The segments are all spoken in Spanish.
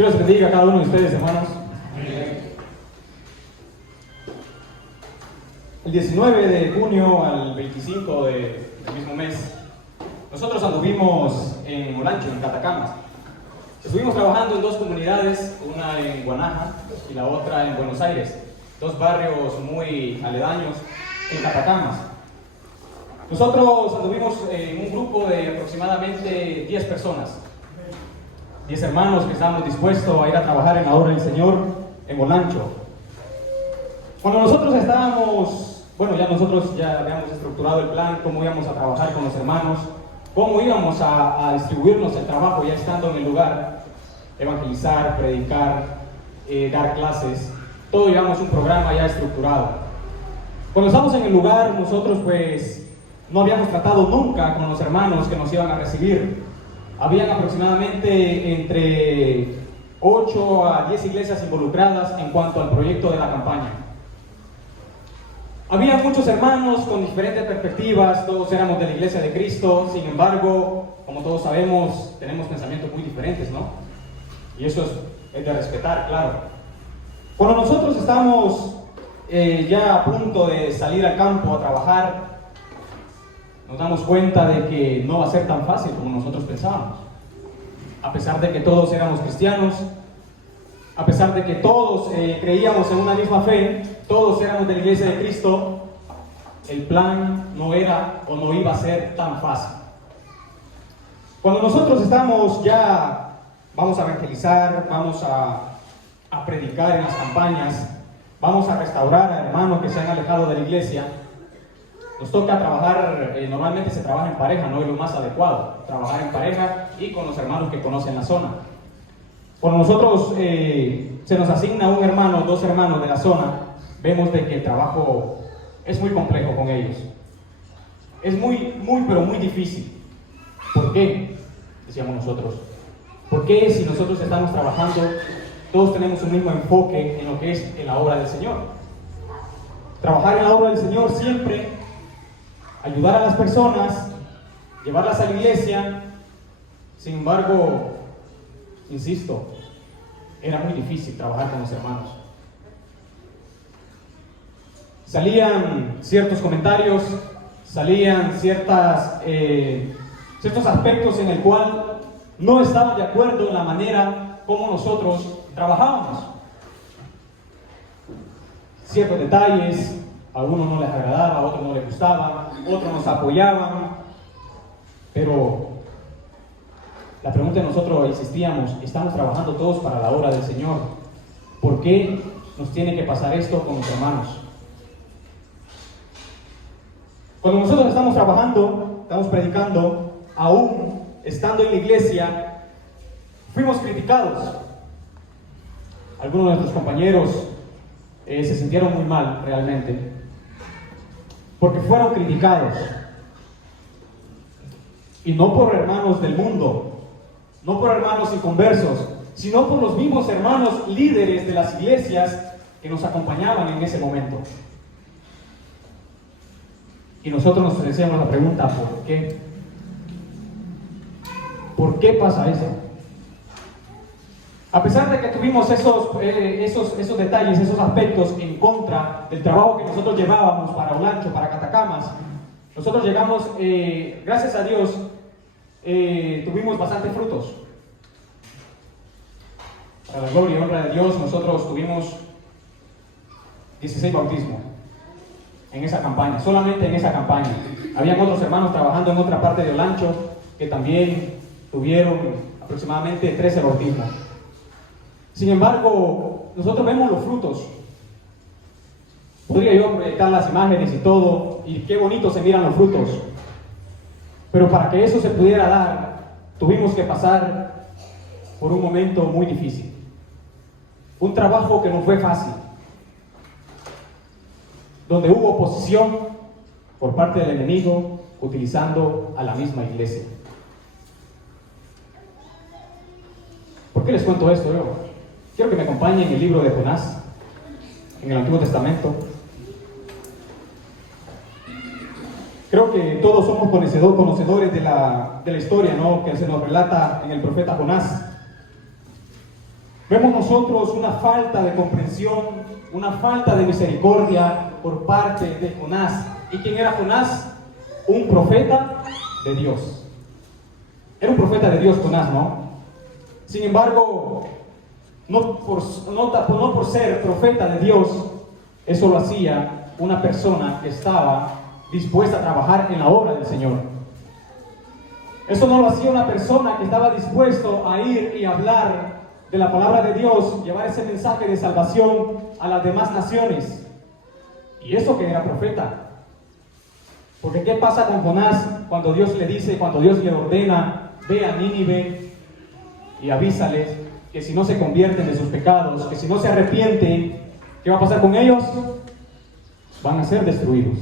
Dios les bendiga a cada uno de ustedes, hermanos. El 19 de junio al 25 del mismo mes, nosotros anduvimos en Olancho, en Catacamas. Estuvimos trabajando en dos comunidades, una en Guanaja y la otra en Buenos Aires, dos barrios muy aledaños en Catacamas. Nosotros anduvimos en un grupo de aproximadamente 10 personas, 10 hermanos que estábamos dispuestos a ir a trabajar en la obra del Señor en Olancho. Cuando nosotros estábamos, nosotros ya habíamos estructurado el plan, cómo íbamos a trabajar con los hermanos, cómo íbamos a distribuirnos el trabajo ya estando en el lugar, evangelizar, predicar, dar clases, todo llevamos un programa ya estructurado. Cuando estamos en el lugar, nosotros no habíamos tratado nunca con los hermanos que nos iban a recibir. Habían aproximadamente entre 8 a 10 iglesias involucradas en cuanto al proyecto de la campaña. Había muchos hermanos con diferentes perspectivas, todos éramos de la Iglesia de Cristo, sin embargo, como todos sabemos, tenemos pensamientos muy diferentes, ¿no? Y eso es de respetar, claro. Cuando nosotros estamos ya a punto de salir al campo a trabajar, nos damos cuenta de que no va a ser tan fácil como nosotros pensábamos. A pesar de que todos éramos cristianos, a pesar de que todos creíamos en una misma fe, todos éramos de la Iglesia de Cristo, el plan no era o no iba a ser tan fácil. Cuando nosotros estamos ya, vamos a evangelizar, vamos a predicar en las campañas, vamos a restaurar a hermanos que se han alejado de la iglesia, nos toca trabajar, normalmente se trabaja en pareja, no es lo más adecuado, trabajar en pareja y con los hermanos que conocen la zona. Cuando nosotros se nos asigna un hermano, dos hermanos de la zona, vemos de que el trabajo es muy complejo con ellos. Es pero muy difícil. ¿Por qué? Decíamos nosotros. ¿Por qué si nosotros estamos trabajando, todos tenemos un mismo enfoque en lo que es en la obra del Señor? Trabajar en la obra del Señor siempre, ayudar a las personas, llevarlas a la iglesia. Sin embargo, insisto, era muy difícil trabajar con los hermanos. Salían ciertos comentarios, salían ciertos aspectos en el cual no estaban de acuerdo en la manera como nosotros trabajábamos. Ciertos detalles, a algunos no les agradaba, a otros no les gustaba, otros nos apoyaban, pero la pregunta de nosotros insistíamos, estamos trabajando todos para la obra del Señor. ¿Por qué nos tiene que pasar esto con los hermanos? Cuando nosotros estamos trabajando, estamos predicando, aún estando en la iglesia, fuimos criticados. Algunos de nuestros compañeros se sintieron muy mal realmente, porque fueron criticados. Y no por hermanos del mundo, no por hermanos inconversos, sino por los mismos hermanos líderes de las iglesias que nos acompañaban en ese momento. Y nosotros nos hacíamos la pregunta, ¿por qué? ¿Por qué pasa eso? A pesar de que tuvimos esos detalles, esos aspectos en contra del trabajo que nosotros llevábamos para Olancho, para Catacamas, nosotros llegamos, gracias a Dios, tuvimos bastantes frutos. Para la gloria y honra de Dios, nosotros tuvimos 16 bautismos en esa campaña, solamente en esa campaña. Habían otros hermanos trabajando en otra parte de Olancho que también tuvieron aproximadamente 13 bautismos. Sin embargo, nosotros vemos los frutos. Podría yo proyectar las imágenes y todo, y qué bonito se miran los frutos. Pero para que eso se pudiera dar, tuvimos que pasar por un momento muy difícil. Un trabajo que no fue fácil, donde hubo oposición por parte del enemigo, utilizando a la misma iglesia. ¿Por qué les cuento esto yo? Quiero que me acompañen en el libro de Jonás, en el Antiguo Testamento. Creo que todos somos conocedores de la historia, ¿no?, que se nos relata en el profeta Jonás. Vemos nosotros una falta de comprensión, una falta de misericordia por parte de Jonás. ¿Y quién era Jonás? Un profeta de Dios. Era un profeta de Dios Jonás, ¿no? Sin embargo, no por ser profeta de Dios, eso lo hacía una persona que estaba dispuesta a trabajar en la obra del Señor. Eso no lo hacía una persona que estaba dispuesto a ir y hablar de la palabra de Dios, llevar ese mensaje de salvación a las demás naciones. Y eso que era profeta. Porque ¿qué pasa con Jonás cuando Dios le dice, cuando Dios le ordena, ve a Nínive y avísales que si no se convierten de sus pecados, que si no se arrepienten, ¿qué va a pasar con ellos? Van a ser destruidos.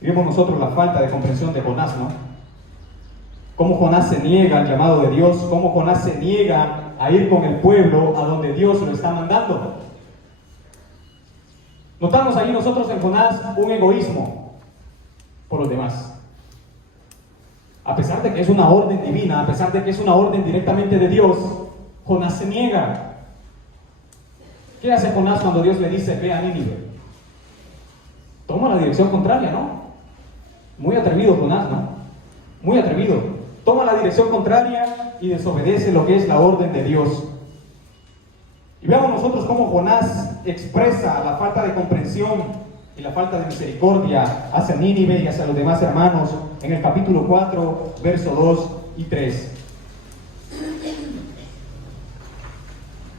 Y vemos nosotros la falta de comprensión de Jonás, ¿no? Cómo Jonás se niega al llamado de Dios, cómo Jonás se niega a ir con el pueblo a donde Dios lo está mandando. Notamos ahí nosotros en Jonás un egoísmo por los demás. A pesar de que es una orden divina, a pesar de que es una orden directamente de Dios, Jonás se niega. ¿Qué hace Jonás cuando Dios le dice, ve a Nínive? Toma la dirección contraria, ¿no? Muy atrevido Jonás, ¿no? Muy atrevido. Toma la dirección contraria y desobedece lo que es la orden de Dios. Y veamos nosotros cómo Jonás expresa la falta de comprensión y la falta de misericordia hacia Nínive y hacia los demás hermanos en el capítulo 4, versos 2 y 3.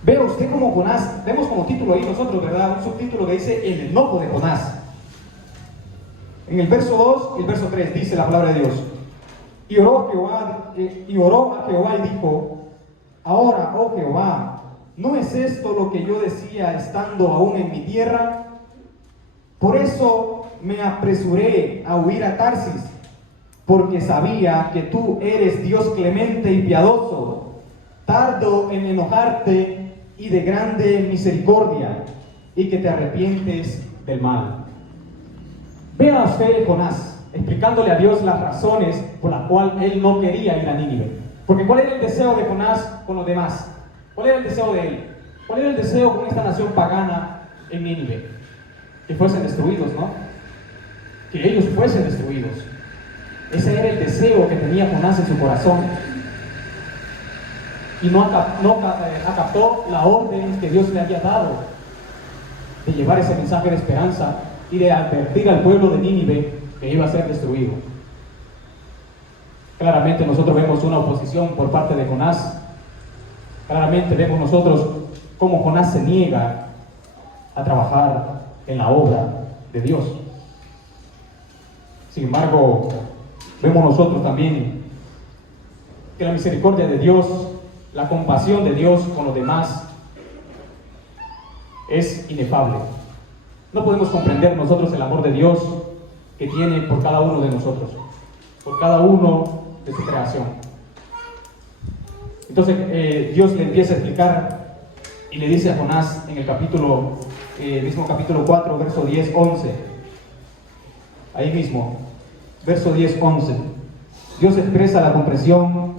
Vea usted cómo Jonás, vemos como título ahí nosotros, ¿verdad? Un subtítulo que dice el enojo de Jonás. En el verso 2 y el verso 3 dice la palabra de Dios. Y oró a Jehová y dijo, ahora, oh Jehová, ¿no es esto lo que yo decía estando aún en mi tierra? Por eso me apresuré a huir a Tarsis, porque sabía que tú eres Dios clemente y piadoso, tardo en enojarte y de grande misericordia, y que te arrepientes del mal. Vea usted Jonás explicándole a Dios las razones por las cuales él no quería ir a Nínive. Porque ¿cuál era el deseo de Jonás con los demás? ¿Cuál era el deseo de él? ¿Cuál era el deseo con esta nación pagana en Nínive? Que fuesen destruidos, ¿no? Que ellos fuesen destruidos. Ese era el deseo que tenía Jonás en su corazón. Y no acató la orden que Dios le había dado de llevar ese mensaje de esperanza y de advertir al pueblo de Nínive que iba a ser destruido. Claramente nosotros vemos una oposición por parte de Jonás. Claramente vemos nosotros cómo Jonás se niega a trabajar en la obra de Dios. Sin embargo, vemos nosotros también que la misericordia de Dios, la compasión de Dios con los demás es inefable. No podemos comprender nosotros el amor de Dios que tiene por cada uno de nosotros, por cada uno de su creación. Entonces Dios le empieza a explicar y le dice a Jonás en el mismo capítulo 4, verso 10, 11. Ahí mismo, verso 10, 11. Dios expresa la comprensión,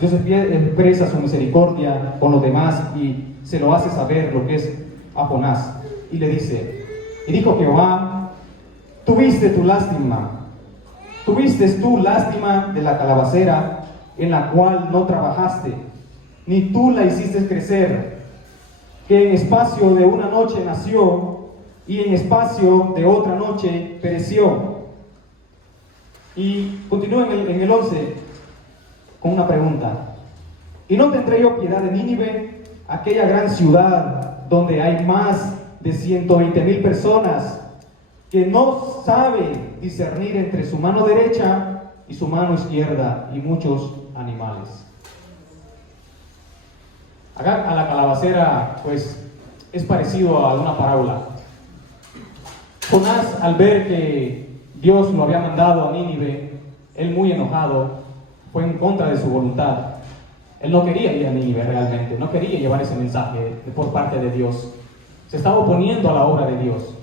Dios expresa su misericordia con los demás y se lo hace saber lo que es a Jonás. Y le dice, y dijo Jehová, tuviste tú lástima de la calabacera en la cual no trabajaste, ni tú la hiciste crecer, que en espacio de una noche nació y en espacio de otra noche pereció. Y continúa en el 11 con una pregunta. ¿Y no tendré yo piedad de Nínive, aquella gran ciudad donde hay más de 120,000 personas, que no sabe discernir entre su mano derecha y su mano izquierda, y muchos animales? Acá a la calabacera, pues, es parecido a una parábola. Jonás, al ver que Dios lo había mandado a Nínive, él muy enojado, fue en contra de su voluntad. Él no quería ir a Nínive realmente, no quería llevar ese mensaje por parte de Dios. Se estaba oponiendo a la obra de Dios.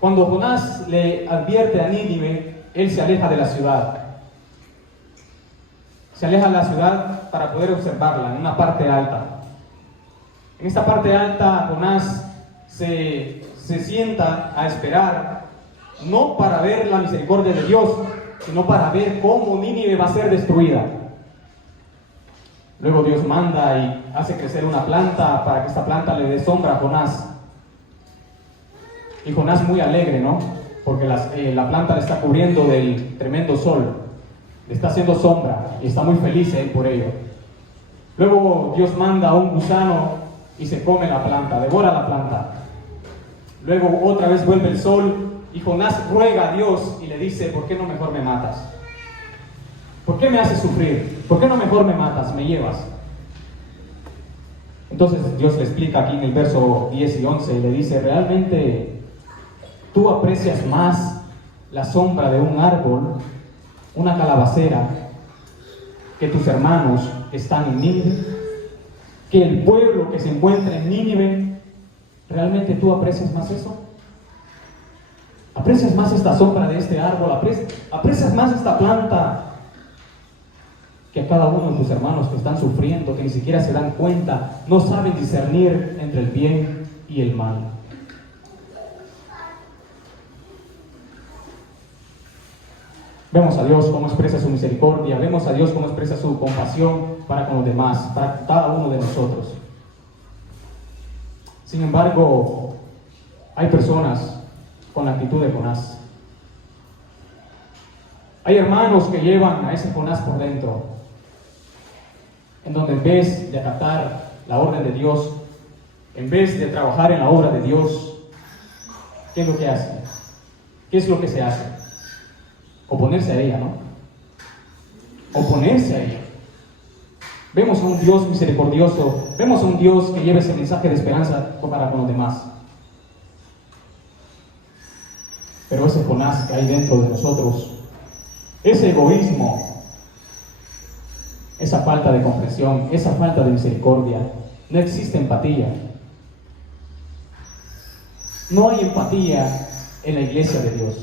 Cuando Jonás le advierte a Nínive, él se aleja de la ciudad. se aleja de la ciudad para poder observarla en una parte alta. En esta parte alta, Jonás se sienta a esperar, no para ver la misericordia de Dios, sino para ver cómo Nínive va a ser destruida. Luego Dios manda y hace crecer una planta para que esta planta le dé sombra a Jonás. Y Jonás muy alegre, ¿no? Porque la planta le está cubriendo del tremendo sol, le está haciendo sombra y está muy feliz él por ello. Luego Dios manda a un gusano y se come la planta, devora la planta. Luego otra vez vuelve el sol y Jonás ruega a Dios y le dice: ¿por qué no mejor me matas? ¿Por qué me haces sufrir? ¿Por qué no mejor me matas, me llevas? Entonces Dios le explica aquí en el verso 10 y 11 y le dice: ¿realmente tú aprecias más la sombra de un árbol, una calabacera, que tus hermanos que están en Nínive? ¿Que el pueblo que se encuentra en Nínive? ¿Realmente tú aprecias más eso? ¿Aprecias más esta sombra de este árbol? ¿Aprecias más esta planta que a cada uno de tus hermanos que están sufriendo, que ni siquiera se dan cuenta, no saben discernir entre el bien y el mal? Vemos a Dios cómo expresa su misericordia, vemos a Dios cómo expresa su compasión para con los demás, para cada uno de nosotros. Sin embargo, hay personas con la actitud de Jonás. Hay hermanos que llevan a ese Jonás por dentro, en donde en vez de acatar la orden de Dios, en vez de trabajar en la obra de Dios, ¿qué es lo que hacen? ¿Qué es lo que se hace? Oponerse a ella, ¿no? Oponerse a ella. Vemos a un Dios misericordioso, vemos a un Dios que lleva ese mensaje de esperanza para con los demás. Pero ese Jonás que hay dentro de nosotros, ese egoísmo, esa falta de comprensión, esa falta de misericordia, no existe empatía. No hay empatía en la iglesia de Dios.